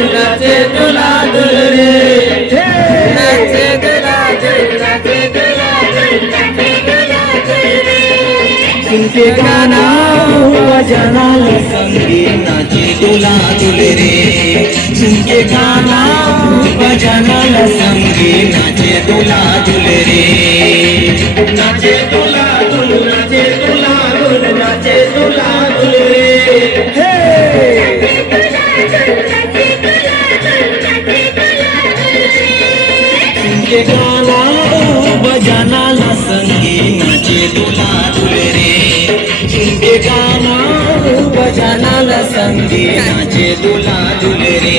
दुल नाचे दुला दुल रे नाचे दुला दुल नाचे दुला दुल नाचे दुला दुल रे सुन के गाना बजाना संगी नाचे दुला दुल रे सुन के गाना बजाना संगी नाचे दुला दुल रे नाचे दुला दुल नाचे दुला दुल नाचे दुला दुल रे के गाना बजाना ला संगी नाचे दुला दुल रे के गाना बजाना ला संगी नाचे दुला दुल रे